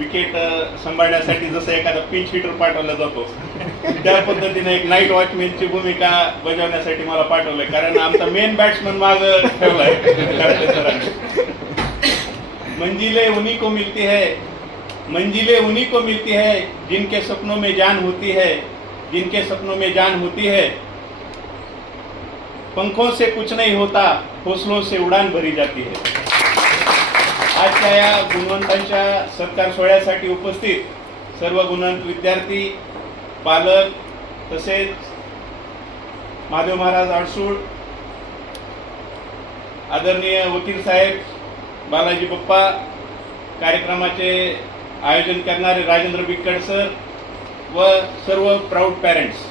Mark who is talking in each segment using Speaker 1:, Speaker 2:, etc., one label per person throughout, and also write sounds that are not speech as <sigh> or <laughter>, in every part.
Speaker 1: Wicket सांभाळण्यासाठी जसं एखादा पिंच हिटर पाठवला जातो त्या पद्धतीने एक नाईट वॉचमॅनची भूमिका बजावण्यासाठी मला पाठवलंय. कारण आमचा मेन बॅट्समन माग ठेवलाय मंजिले उन्हीं को मिलती है मंजिले उन्हीं को मिलती है जिनके सपनों में जान होती है जिनके सपनों में जान होती है पंखों से कुछ नहीं होता हौसलों से उडान भरी जाती है। आजच्या या गुणवंतांच्या सत्कार सोहळ्यासाठी उपस्थित सर्व गुणवंत विद्यार्थी पालक तसेच महादेव महाराज आडसूळ आदरणीय वकील साहेब बालाजी पप्पा कार्यक्रमाचे आयोजन करणारे राजेंद्र बिक्कड सर व सर्व प्राऊड पॅरेंट्स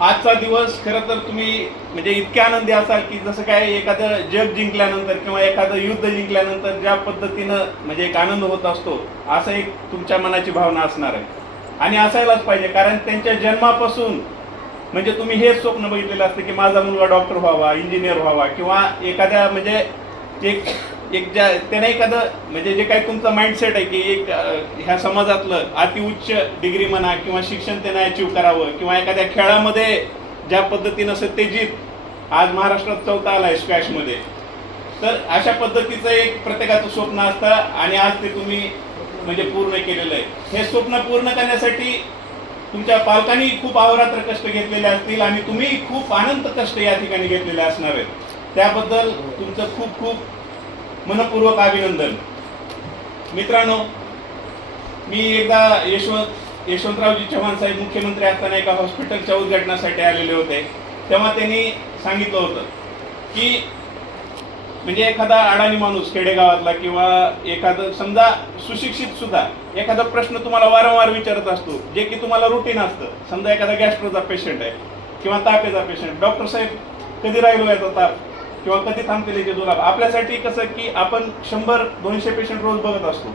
Speaker 1: आजचा दिवस खरं तर तुम्ही म्हणजे इतके आनंदी असाल की जसं काय एखादं जग जिंकल्यानंतर किंवा एखादं युद्ध जिंकल्यानंतर ज्या पद्धतीनं म्हणजे एक आनंद होत असतो असं एक तुमच्या मनाची भावना असणार आहे. आणि असायलाच पाहिजे कारण त्यांच्या जन्मापासून म्हणजे तुम्ही हेच स्वप्न बघितलेलं असतं की माझा मुलगा डॉक्टर व्हावा इंजिनियर व्हावा किंवा एखाद्या म्हणजे एक एक ज्या त्याने एखादं म्हणजे जे काही तुमचं माइंडसेट आहे की एक ह्या समाजातलं अतिउच्च डिग्री म्हणा किंवा शिक्षण त्याने अचीव करावं किंवा एखाद्या खेळामध्ये ज्या पद्धतीनं सत्यजित आज महाराष्ट्रात चौथा आलाय स्क्वॅशमध्ये तर अशा पद्धतीचं एक प्रत्येकाचं स्वप्न असतं आणि आज ते तुम्ही म्हणजे पूर्ण केलेलं आहे. हे स्वप्न पूर्ण करण्यासाठी तुमच्या पालकांनी खूप अहोरात्र कष्ट घेतलेले असतील आणि तुम्ही खूप आनंद कष्ट या ठिकाणी घेतलेले असणार आहेत. त्याबद्दल तुमचं खूप खूप मनपूर्वक अभिनंदन. मित्रांनो मी एकदा यशवंत यशवंतरावजी चव्हाण साहेब मुख्यमंत्री असताना एका हॉस्पिटलच्या उद्घाटनासाठी आलेले होते. तेव्हा त्यांनी सांगितलं होतं की म्हणजे एखादा अडाणी माणूस खेडेगावातला किंवा एखादं समजा सुशिक्षित सुद्धा एखादा प्रश्न तुम्हाला वारंवार विचारत असतो जे की तुम्हाला रुटीन असतं. समजा एखादा गॅस्ट्रोचा पेशंट आहे किंवा तापेचा पेशंट डॉक्टर साहेब कधी राहिलो याचा ताप? किंवा कधी थांबतील एक दोन आपल्यासाठी कसं की आपण शंभर दोनशे पेशंट रोज बघत असतो.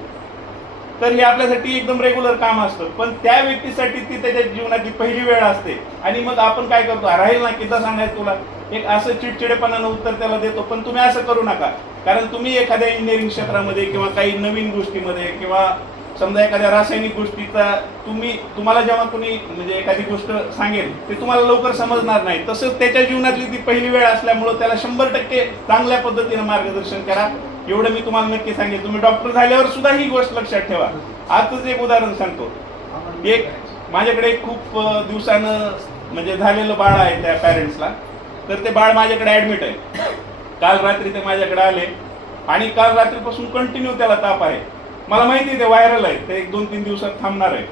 Speaker 1: तर हे आपल्यासाठी एकदम रेग्युलर काम असतं. पण त्या व्यक्तीसाठी ती त्याच्या जीवनाची पहिली वेळ असते. आणि मग आपण काय करतो? राहील ना किती सांगायचं तुला? एक असं चिडचिडेपणानं उत्तर त्याला देतो. पण तुम्ही असं करू नका. कारण तुम्ही एखाद्या इंजिनिअरिंग क्षेत्रामध्ये किंवा काही नवीन गोष्टीमध्ये किंवा समजा एखाद्या रासायनिक गोष्टीचा तुम्ही तुम्हाला जेव्हा कोणी म्हणजे एखादी गोष्ट सांगेल ते तुम्हाला लवकर समजणार नाही. तसंच त्याच्या जीवनातली ती पहिली वेळ असल्यामुळं त्याला शंभर टक्के चांगल्या पद्धतीनं मार्गदर्शन करा. एवढं मी तुम्हाला नक्की सांगेन तुम्ही डॉक्टर झाल्यावर सुद्धा ही गोष्ट लक्षात ठेवा. आजच एक उदाहरण सांगतो. एक माझ्याकडे खूप दिवसानं म्हणजे झालेलं बाळ आहे त्या पॅरेंट्सला. तर ते बाळ माझ्याकडे ऍडमिट आहे. काल रात्री ते माझ्याकडे आले. आणि काल रात्रीपासून कंटिन्यू त्याला ताप आहे. मला माहिती आहे ते व्हायरल आहे. ते एक दोन तीन दिवसात थांबणार आहे.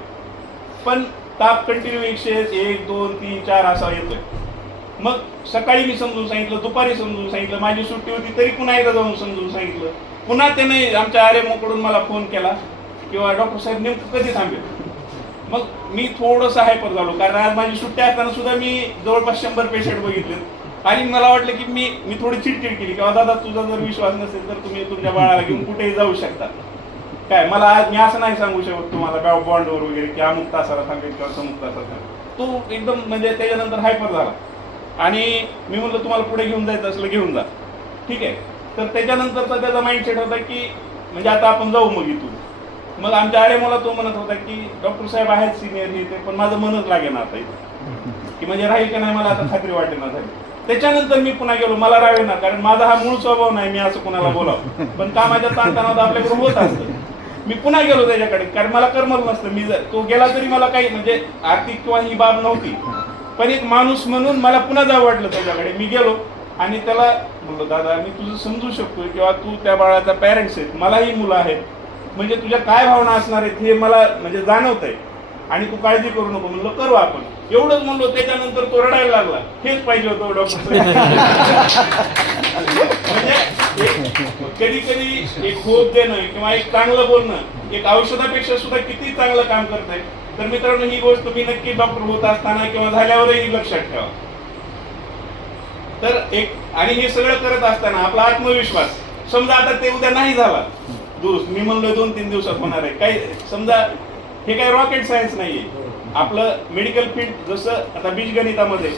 Speaker 1: पण ताप कंटिन्यू एकशे एक दोन तीन चार असा येतोय. मग सकाळी मी समजून सांगितलं दुपारी समजून सांगितलं माझी सुट्टी होती तरी पुन्हा एकदा जाऊन समजून सांगितलं. पुन्हा त्याने आमच्या आरकडून मला फोन केला किंवा डॉक्टर साहेब नेमकं कधी थांबेल? मग मी थोडंसं हायपर झालो कारण आज माझी सुट्टी असताना सुद्धा मी जवळपास शंभर पेशंट बघितले. आणि मला वाटलं की मी मी थोडी चिडचिड केली किंवा दादा तुझा जर विश्वास नसेल तर तुम्ही तुमच्या बाळाला घेऊन कुठेही जाऊ शकता. काय मला आज मी असं नाही सांगू शकत तुम्हाला बॉन्डवर वगैरे की अमुक तासाला सांगेल किंवा समुक तासाला तो एकदम म्हणजे त्याच्यानंतर हायपर झाला. आणि मी म्हणलं तुम्हाला पुढे घेऊन जायचं असलं घेऊन जा. ठीक आहे. तर त्याच्यानंतरचा त्याचा माइंडसेट होता की म्हणजे आता आपण जाऊ मग इथून. मग आमच्या आरे मला तो म्हणत होता की डॉक्टर साहेब आहेत सिनियर हे ते पण माझं मनच लागेना आता इथं. की म्हणजे राहील का नाही मला आता खात्री वाटे ना झाली. त्याच्यानंतर मी पुन्हा गेलो मला राहावे ना कारण माझा हा मूळ स्वभाव नाही मी असं कोणाला बोलावं. पण कामाच्या ताणतणाव आपल्याकडे होत असतं. मी पुन्हा गेलो त्याच्याकडे कारण मला करमत नसतं. मी जर तो गेला तरी मला काही म्हणजे आर्थिक किंवा ही बाब नव्हती. पण एक माणूस म्हणून मला पुन्हा जावं वाटलं त्याच्याकडे. मी गेलो आणि त्याला म्हणलो दादा मी तुझं समजू शकतोय किंवा तू त्या बाळाचा पॅरेंट्स आहेत मलाही मुलं आहेत. म्हणजे तुझ्या काय भावना असणार आहेत हे मला म्हणजे जाणवत आहे आणि तू काळजी करू नको. म्हणलं करू आपण. एवढंच म्हणलो त्याच्यानंतर तो रडायला लागला. हेच पाहिजे होतं डॉक्टर <laughs> म्हणजे कधी कधी एक होप देणं किंवा एक चांगलं बोलणं एक औषधापेक्षा सुद्धा किती चांगलं काम करतंय. तर मित्रांनो ही गोष्ट तुम्ही नक्की डॉक्टर होत असताना किंवा झाल्यावरही लक्षात ठेवा. तर एक आणि हे सगळं करत असताना आपला आत्मविश्वास समजा आता ते उद्या नाही झाला. दुरुस्त मी म्हणलो दोन तीन दिवसात होणार आहे. काही समजा हे काही रॉकेट सायन्स नाहीये. आपलं मेडिकल फील्ड जसं आता बीजगणितामध्ये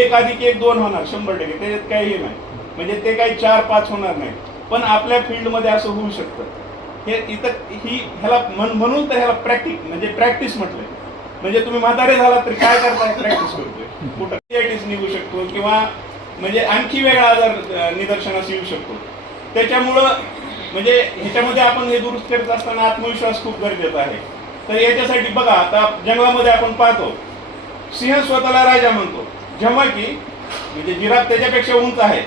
Speaker 1: एक अधिक एक दोन होणार शंभर टक्के. त्याच्यात काहीही नाही. म्हणजे ते काही चार पाच होणार नाही. पण आपल्या फील्डमध्ये असं होऊ शकतं. हे इथं ही ह्याला मन म्हणून तर ह्याला प्रॅक्टिस म्हणजे प्रॅक्टिस म्हटलंय. म्हणजे तुम्ही म्हातारे झाला तरी काय करताय? प्रॅक्टिस करतोय कुठं डायबिटीस निघू शकतो किंवा म्हणजे आणखी वेगळा आजार निदर्शनास येऊ शकतो. त्याच्यामुळं म्हणजे ह्याच्यामध्ये आपण हे दुरुस्त करत असताना आत्मविश्वास खूप गरजेचा आहे. तर याच्यासाठी बघा आता जंगलामध्ये आपण पाहतो. सिंह स्वतःला राजा म्हणतो. जेव्हा की म्हणजे जिराफ त्याच्यापेक्षा उंच आहे.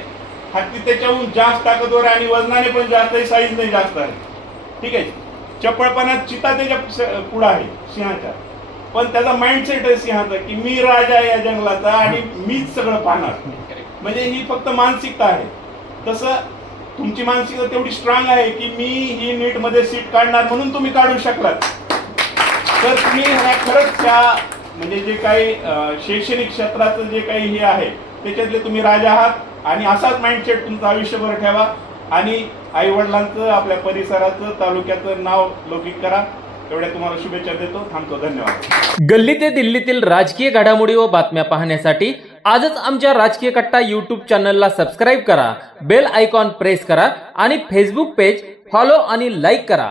Speaker 1: हत्ती त्याच्याहून जास्त ताकदवर आहे आणि वजनाने पण जास्त आहे साईज नाही जास्त आहे. ठीक आहे? चपळपणात चिता त्याच्या पुढं आहे सिंहाच्या. पण त्याचा माइंडसेट आहे सिंहाचा की मी राजा आहे या जंगलाचा आणि मीच सगळं पाहणार. म्हणजे ही फक्त मानसिकता आहे. तसं तुमची मानसिकता तेवढी स्ट्रॉंग आहे की मी ही नीटमध्ये सीट काढणार म्हणून तुम्ही काढू शकलात. तर तुम्ही ह्या खरंच त्या म्हणजे जे काही शैक्षणिक क्षेत्राचं जे काही हे आहे त्याच्यातले तुम्ही राजा आहात. आणि असाच माइंडसेट तुमचं आयुष्यभर ठेवा. आणि आई वडिलांचं आपल्या परिसराचं तालुक्याचं नाव लौकिक करा. एवढ्या तुम्हाला शुभेच्छा देतो. थांबतो. धन्यवाद.
Speaker 2: गल्ली ते दिल्लीतील राजकीय घडामोडी व बातम्या पाहण्यासाठी आजच आमच्या राजकीय कट्टा यूट्यूब चॅनलला सबस्क्राईब करा. बेल आयकॉन प्रेस करा आणि फेसबुक पेज फॉलो आणि लाईक करा.